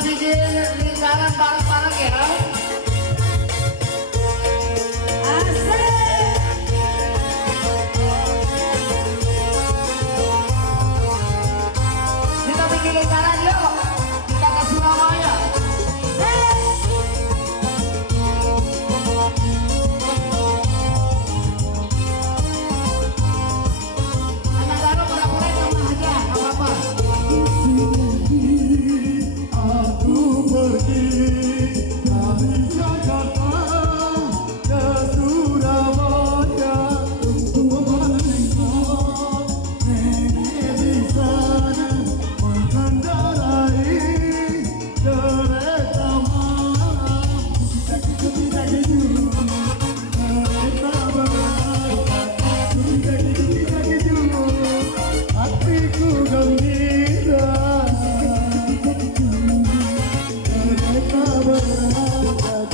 bikin lingkaran bareng-bareng ya. Asik. Kita bikin lingkaran yuk. Kita ke Surabaya. Anak baru boleh sama aja, gak apa-apa. Aku pergi dari Jakarta ke Surabaya untuk melihat nenek di sana mengendarai kereta malam. Kita hidup kereta berangkat, kita hidup hatiku gembira. Kereta berangkat,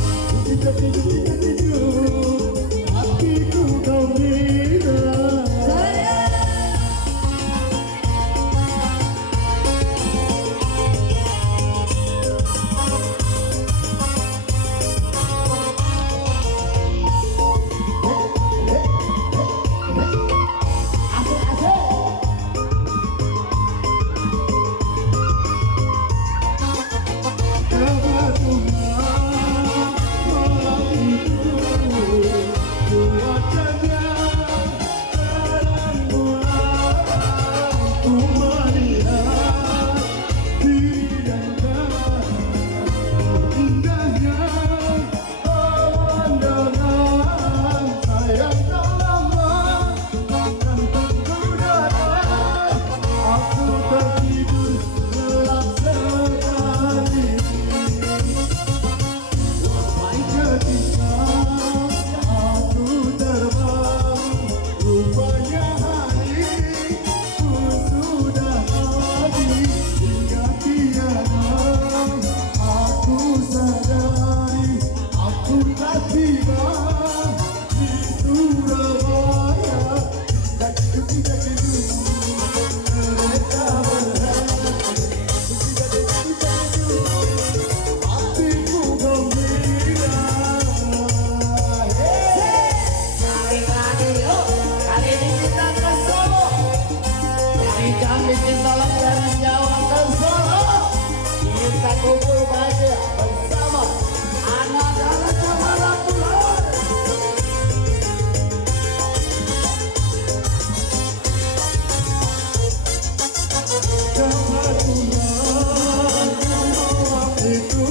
kita hidup hatiku gembira. Bikin salam dari Jawa ke Solo. Kita kumpul bahagia bersama anak-anak Jawa Pulau. Itu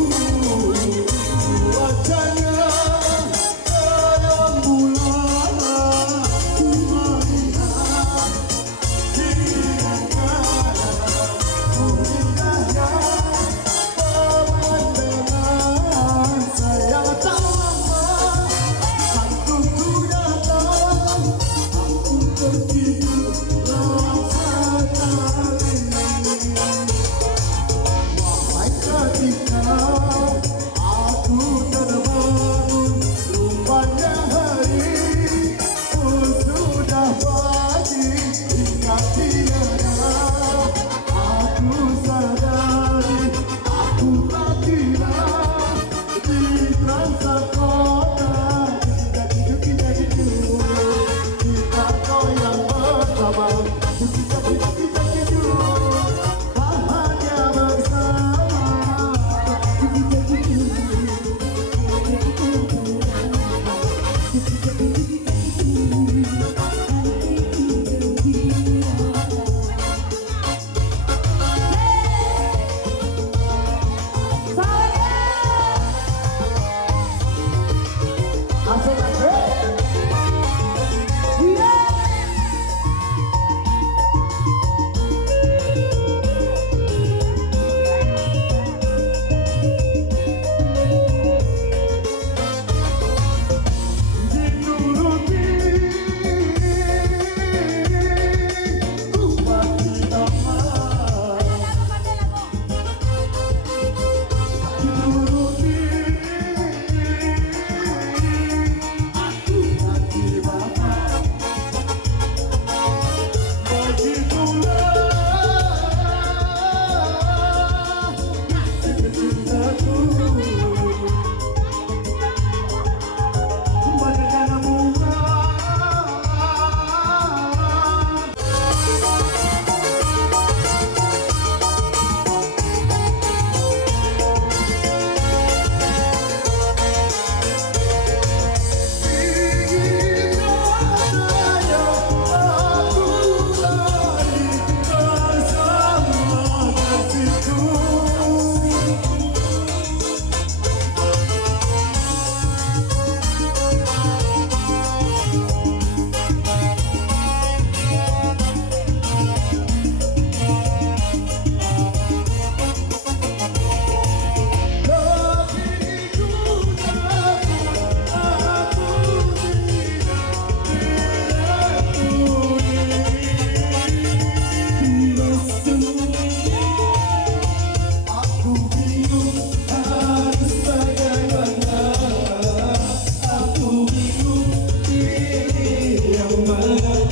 wajahnya dalam bulan ku melihat indahnya pemandangan saya tak lama aku datang aku tertidur rasa tadi. Ketika aku terbangun, rupanya hari sudah pagi. Ingat tiada, aku sadari aku tak kira di Transakota. Kita hidup, kita goyang bersama. Kita hidup bahagia bersama. Dinuruti berapa